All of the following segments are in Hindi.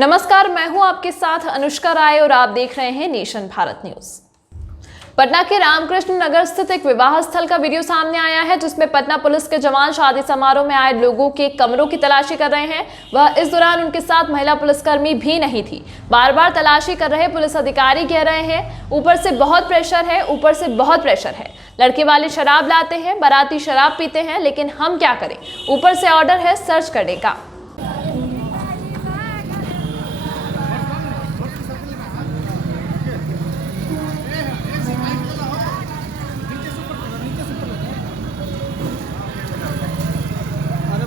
नमस्कार, मैं हूं आपके साथ अनुष्का राय और आप देख रहे हैं नेशन भारत न्यूज। पटना के रामकृष्ण नगर स्थित एक विवाह स्थल का वीडियो सामने आया है, जिसमें पटना पुलिस के जवान शादी समारोह में आए लोगों के कमरों की तलाशी कर रहे हैं। वह इस दौरान उनके साथ महिला पुलिसकर्मी भी नहीं थी। बार बार तलाशी कर रहे पुलिस अधिकारी कह रहे हैं, ऊपर से बहुत प्रेशर है। लड़के वाले शराब लाते हैं, बाराती शराब पीते हैं, लेकिन हम क्या करें, ऊपर से ऑर्डर है सर्च करने का।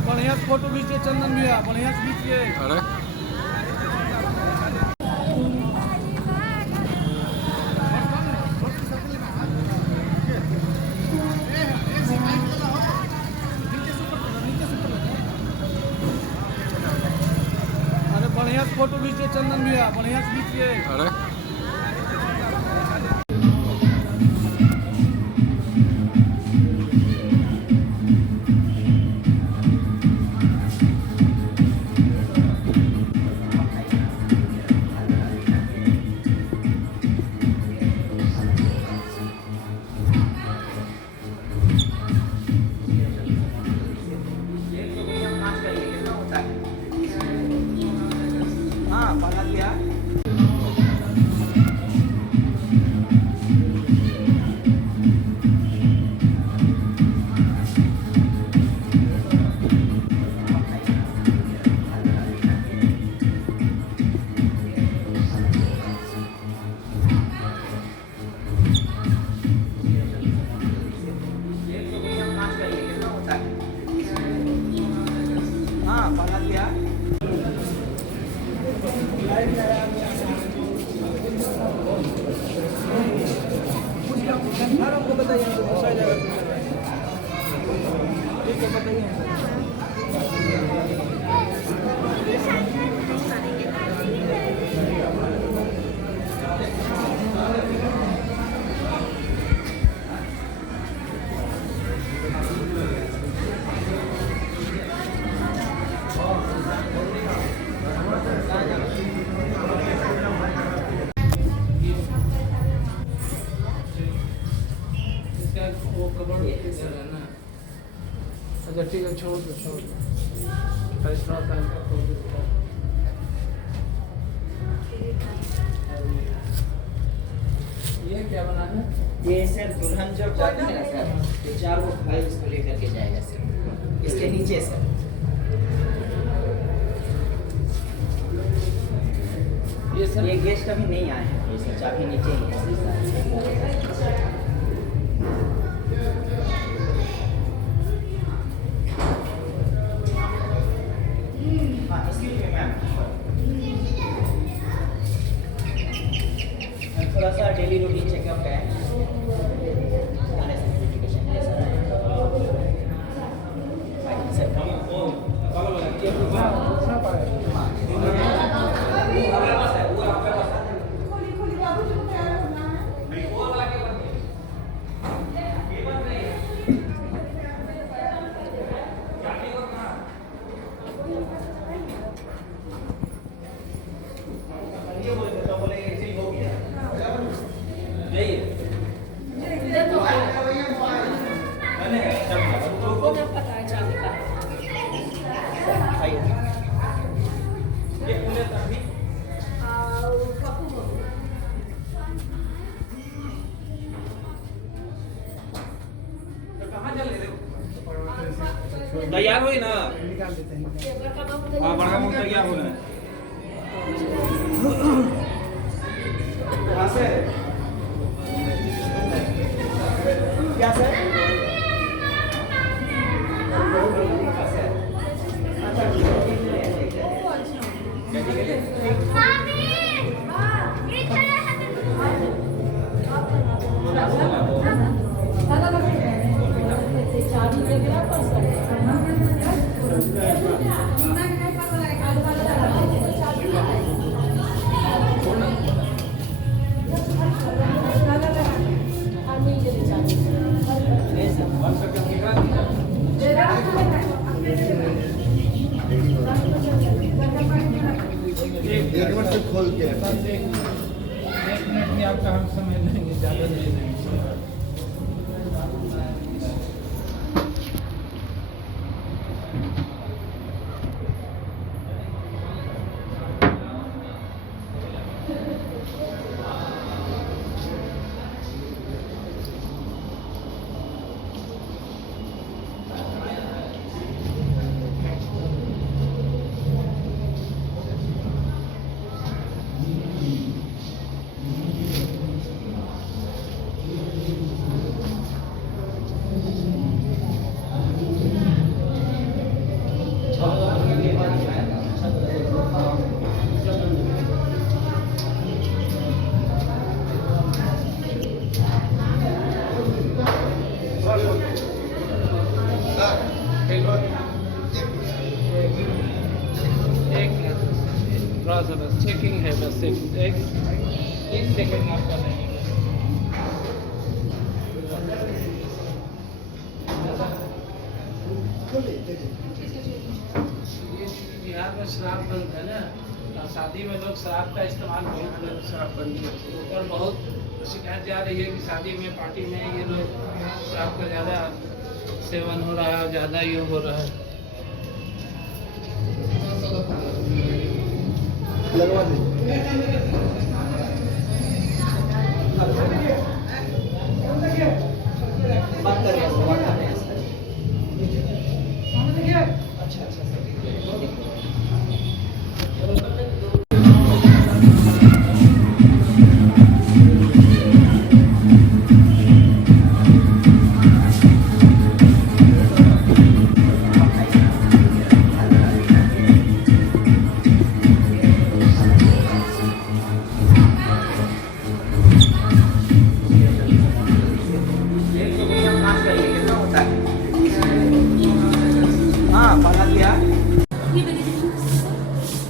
बढ़िया फोटो खींचिए, चंदन भैया बढ़िया खींचिए। अरे बढ़िया फोटो खींचिए, चंदन भैया बढ़िया खींचिए। अरे बना दिया। हाँ बना दिया। वो कवर है ना। अच्छा ठीक है, छोड़ दो। फैसला टाइम का ये क्या बना है? ये सर दुल्हन जब जाती है ना सर, ये 4 भाई इसको लेकर के जाएगा सर, इसके नीचे सर। ये गेस्ट अभी नहीं आए हैं, ये सर चाबी नीचे ही है। हाँ इसके लिए मैम थोड़ा सा डेली रूटीन चेकअप है। तैयार हुई ना? हाँ बड़ा मुंह तैयार होना है। क्या सर? ठीक लेंगे, ज़्यादा नहीं लेंगे। थोड़ा सा बस चेकिंग है, बस एक 30 सेकंड आपका लगेगा। बिहार में शराब बंद है ना, और शादी में लोग शराब का इस्तेमाल बहुत, शराब बंद है। ऊपर बहुत शिकायत जा रही है कि शादी में, पार्टी में ये लोग शराब का ज़्यादा सेवन हो रहा है, ज़्यादा ये हो रहा है। लगवा दे। बात कर रहे हैं सर, बात कर रहे हैं सर। अच्छा अच्छा सर। हाँ बना दिया।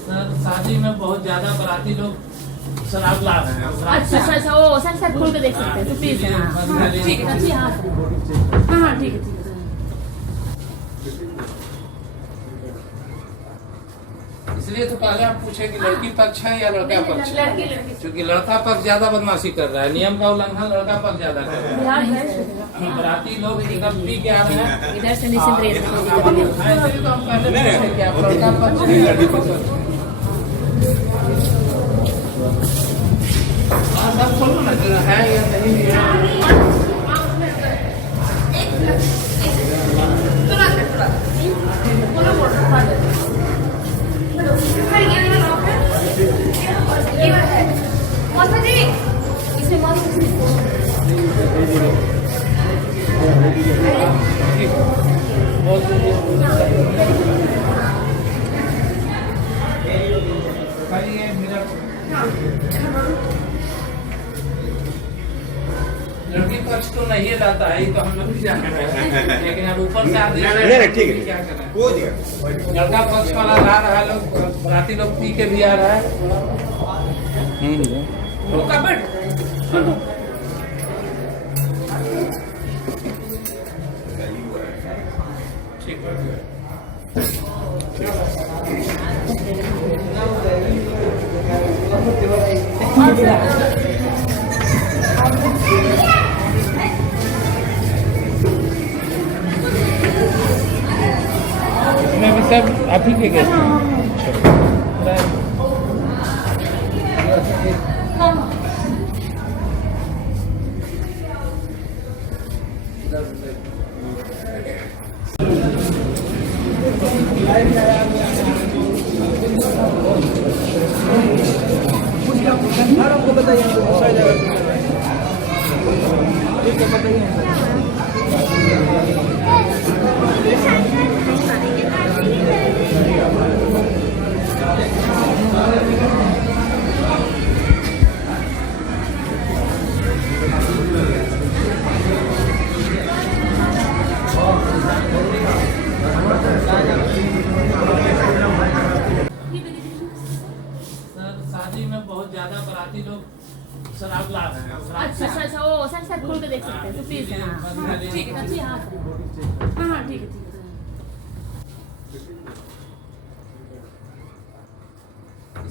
सर शादी में बहुत ज़्यादा बाराती लोग शराब ला रहे हैं। अच्छा अच्छा अच्छा, वो सर सर खोल के देख सकते हैं, तो प्लीज हाँ ठीक है जी, हाँ सर, हाँ ठीक है। इसलिए तो पहले आप पूछे कि लड़की पक्ष है या लड़का पक्ष है, लड़की क्योंकि लड़का पक्ष ज्यादा बदमाशी कर रहा है, नियम का उल्लंघन लड़का पक्ष ज्यादा कर रहा है। बाराती लोग एकदम पी के आ रहे हैं। इधर से निश्चिंत रहिए। ऐसे तो हम पहले पूछे कि आप लड़का पक्ष है या लड़की पक्ष है। सब खोलो ना जरा, है या नहीं है। लड़की पक्ष तो नहीं लाता है, ये तो हम लोग भी जान रहे हैं, लेकिन अब ऊपर से आदेश है, ठीक है, क्या करें। लड़का पक्ष वाला ला रहा है, लोग राती लोग पी के भी आ रहा है। ठीक है। मैं भी सब आप ही के गए शादी में बहुत ज्यादा बाराती लोग शराब ला रहे हैं। अच्छा अच्छा अच्छा, वो सर सर खोल के देख सकते हैं, तो प्लीज हाँ ठीक है जी, हाँ सर, हाँ ठीक है।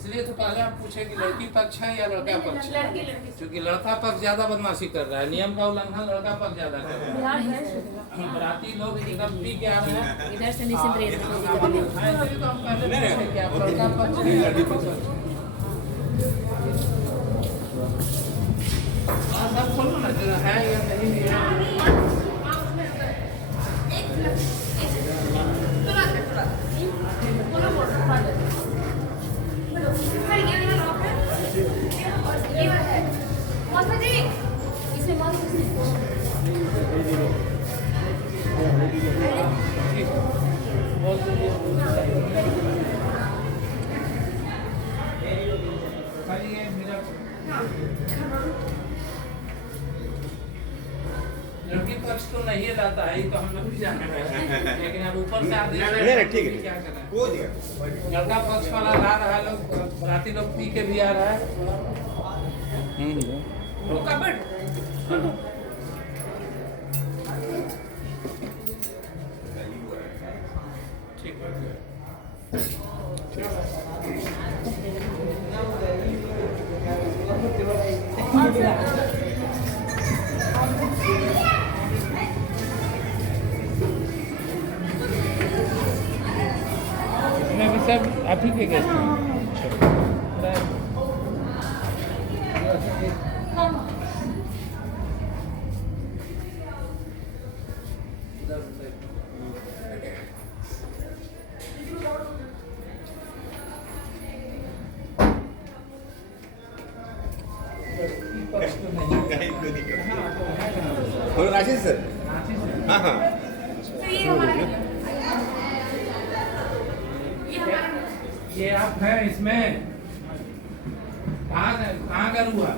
इसलिए तो पहले आप पूछे कि लड़की पक्ष है या लड़का पक्ष है, क्योंकि लड़का पक्ष ज्यादा बदमाशी कर रहा है, नियम का उल्लंघन लड़का पक्ष ज्यादा कर रहा है। बराती लोग एकदम पी के आ रहे हैं। इधर से निश्चिंत रहिए। इसलिए तो हम पहले पूछे कि आप लड़का पक्ष है या लड़की पक्ष है। सब खोलो ना जरा, है या नहीं है। लड़की पक्ष तो नहीं लाता है, तो हम लोग भी जाने हैं, लेकिन अब ऊपर से आदेश नहीं ठीक है, क्या करें। कोई दिक्कत लड़का पक्ष वाला ला रहा है, लोग राती लोग पी के भी आ रहा है। ठीक है। मैं भी सब आप ही के गेस्ट हैं। पक्ष तो नहीं नहीं कोई दिक्कत और राजेश सर हाँ हाँ ये आप हैं इसमें कहाँ का हुआ?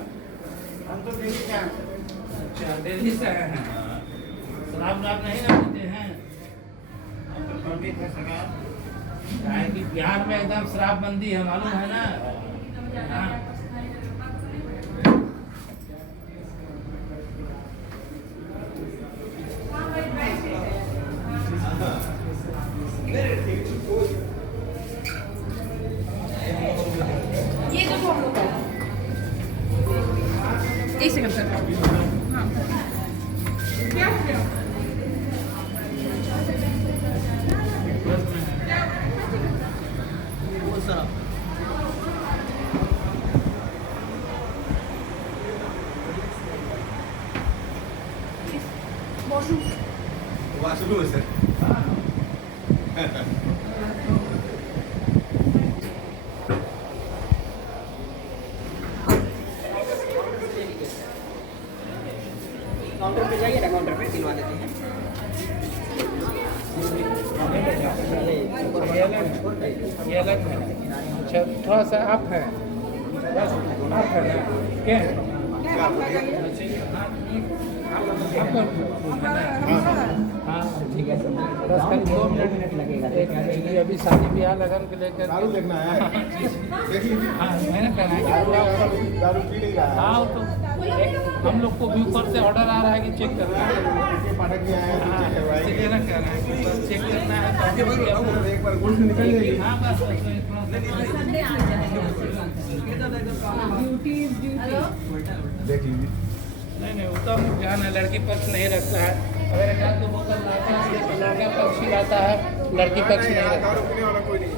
हम तो दिल्ली से हैं। अच्छा, दिल्ली से आए हैं। शराब नहीं ना पीते हैं? हम तो पंडित है सरकार। क्या है कि बिहार में एकदम शराबबंदी है, मालूम है ना? हाँ। ये जो हम लोग एक सेकंड सर। हाँ क्या हो गया? वाशरूम है सर काउंटर पे जाइए ना, काउंटर पे दिलवा देते हैं। ये अलग है। अच्छा, थोड़ा सा आप है, आप है ना? क्या है? आपको हाँ ठीक है सर, बस खाली 2 मिनट लगेगा। ये अभी शादी ब्याह लगन के लेकर दारू देखना है देख लीजिए हाँ मैंने कहना है दारू पी नहीं रहा है हाँ तो हम लोग को भी ऊपर से ऑर्डर आ रहा है कि चेक करना है। पाठक भी आए हैं तो चेक करवाएंगे। इसलिए ना कह रहे हैं कि बस चेक करना है तो हम लोग एक बार गोल से निकल जाएगी हाँ बस देख लीजिए नहीं वो तो हम ध्यान है, लड़की पक्ष नहीं रखता है। अगर एक आध 2 बोतल लाता है तो लड़का पक्ष ही लाता है, लड़की पक्ष नहीं रखता। दारू पीने वाला कोई नहीं है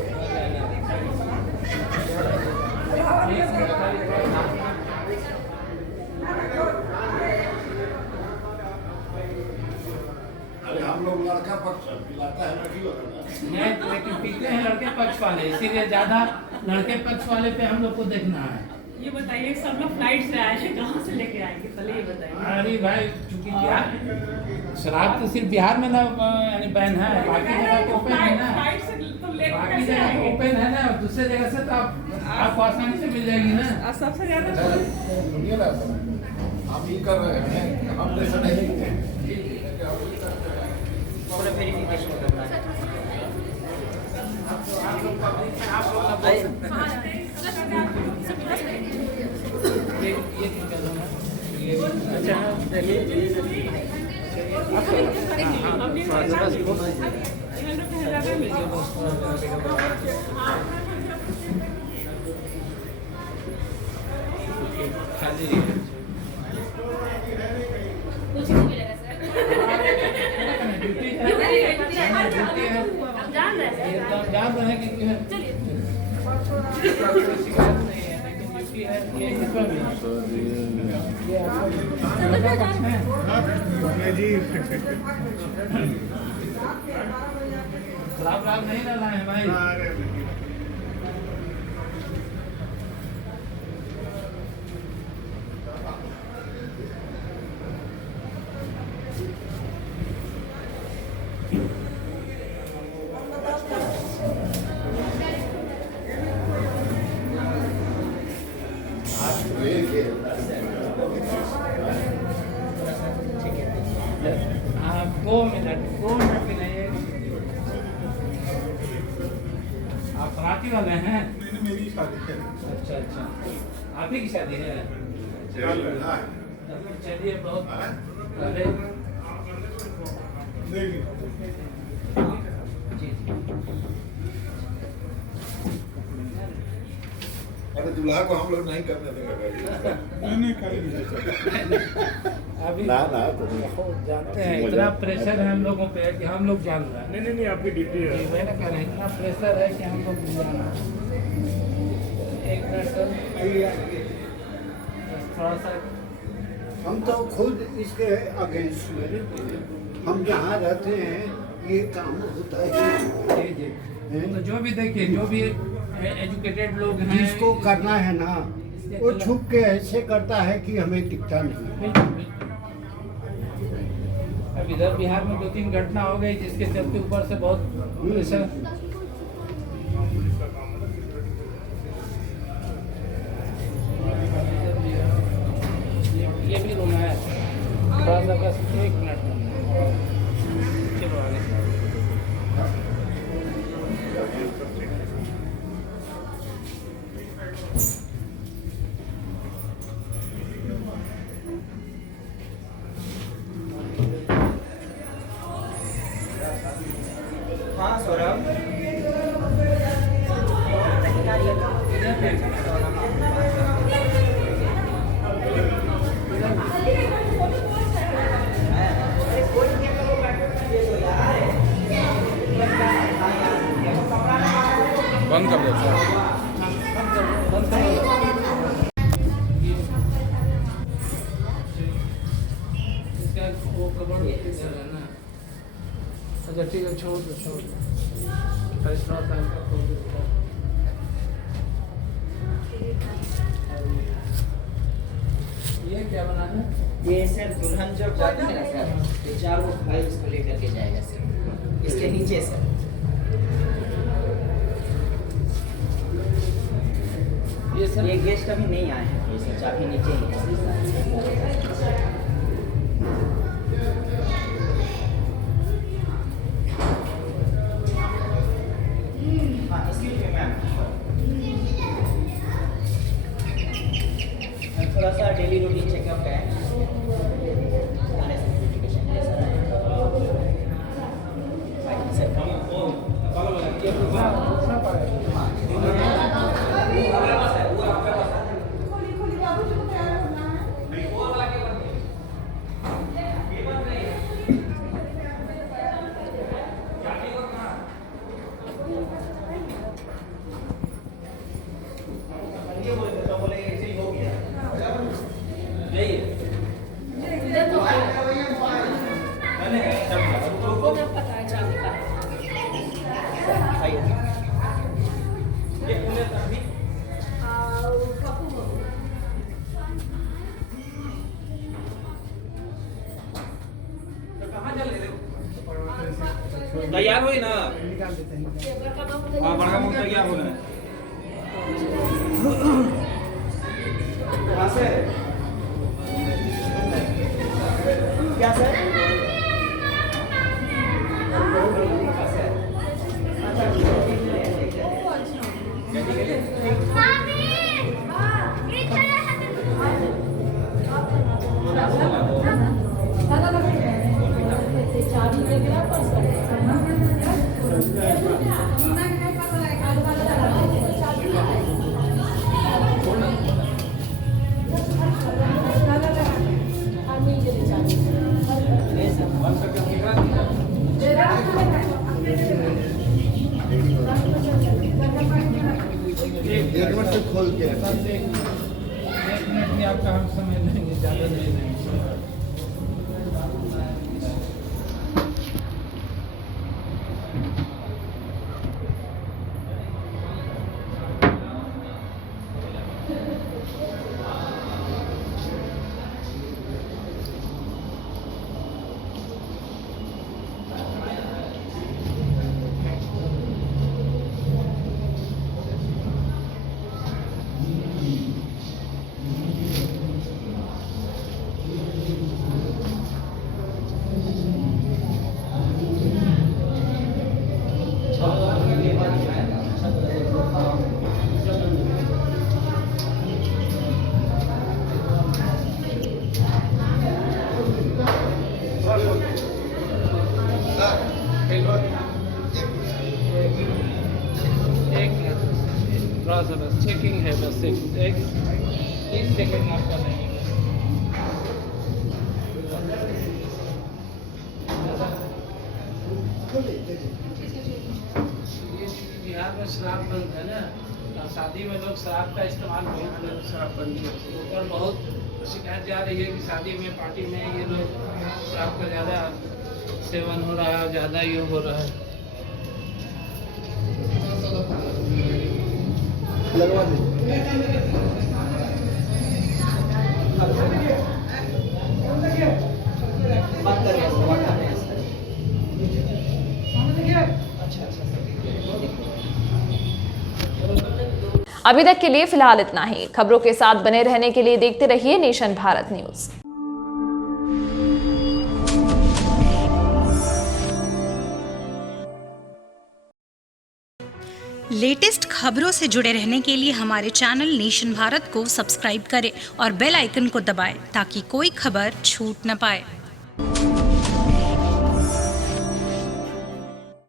अरे हम लोग लड़का पक्ष पिलाता है लड़की वाला नहीं लेकिन पीते हैं लड़के पक्ष वाले, इसीलिए ज्यादा लड़के पक्ष वाले पे हम लोग को देखना है। ये बताइए सब लोग फ्लाइट से आए हैं, कहाँ से लेके आएंगे? पहले ये बताइए। अरे भाई चूंकि बिहार शराब तो सिर्फ बिहार में ना यानी बैन है, बाकी जगह तो ओपन है ना, फ्लाइट से तो लेके बाकी कैसे जगह आएंगे? ओपन है ना, दूसरे जगह से तो आपको आसानी से मिल जाएगी ना। और सबसे ज्यादा सुनिए ना हम ये कर रहे हैं, हम जैसा नहीं है। पूरा वेरिफिकेशन करना है। ये ठीक है ना? अच्छा खाली है। कुछ नहीं मिलेगा सर ड्यूटी है, ड्यूटी है। हम जान रहे हैं ये तो आप जान रहे हैं कि चलिए कोई शिकायत नहीं है, लेकिन ड्यूटी है ये इसमें भी ये आपका पक्ष है। जी शराब वराब नहीं डाला है भाई। हाँ 2 मिनट भी नहीं है। आप पराठी वाले हैं? मेरी शादी है। अच्छा अच्छा, आप ही की शादी है? चलिए बहुत अरे देखिए जी अरे दूल्हा को हम लोग नहीं करने देंगे। नहीं खाली अभी ना जानते हैं इतना प्रेशर है हम लोगों पे कि हम लोग जान रहे हैं। नहीं आपकी ड्यूटी जी, मैंने कह रहा इतना प्रेशर है कि हम लोग नहीं जान रहे। एक मिनट सर, बस थोड़ा सा हम तो खुद इसके अगेंस्ट में, हम जहाँ रहते हैं ये काम होता है। जी जी, तो जो भी देखिए, जो भी एजुकेटेड लोग हैं, जिसको करना है ना वो छुप के ऐसे करता है कि हमें दिखता नहीं। बिल्कुल, बिल्कुल। अब इधर बिहार में 2-3 घटना हो गई जिसके चलते ऊपर से बहुत प्रेशर। ये भी रूम है, थोड़ा सा बस 1 मिनट। चलो आगे। हाँ सौरभ बंद कर दो सर। इसका वो कवर इधर है ना। अच्छा ठीक है, छोड़ दो छोड़ दो। फैसला था इनका, खोल दो। ये क्या बना है? ये सर दुल्हन जब जाती है ना सर, ये 4 वो भाई इसको लेकर के जाएगा सर, इसके नीचे सर। ये सर ये गेस्ट अभी नहीं आए हैं, ये सर चाबी नीचे ही है। हाँ excuse me, मैम, थोड़ा सा डेली रूटीन चेकअप है। तैयार हुई ना? हाँ बड़ा मुंह तैयार होना है। कहाँ से? क्या सर? खोल के सर रखें। एक मिनट में आपका हम समय लेंगे, ज़्यादा नहीं लेंगे। एक मिनट, थोड़ा सा बस चेकिंग है, बस एक 30 सेकंड आपका नहीं। बिहार में शराब बंद है ना, शादी में लोग शराब का इस्तेमाल बहुत कर, शराब बंद है। ऊपर बहुत शिकायत जा रही है कि शादी में, पार्टी में ये लोग शराब का ज़्यादा सेवन हो रहा है, ज़्यादा ये हो रहा है। लगवा दीजिए। बात कर रहे हैं सर, बात कर रहे हैं सर। अच्छा अच्छा सर। अभी तक के लिए फिलहाल इतना ही। खबरों के साथ बने रहने के लिए देखते रहिए नेशन भारत न्यूज। लेटेस्ट खबरों से जुड़े रहने के लिए हमारे चैनल नेशन भारत को सब्सक्राइब करें और बेल आइकन को दबाएं ताकि कोई खबर छूट न पाए।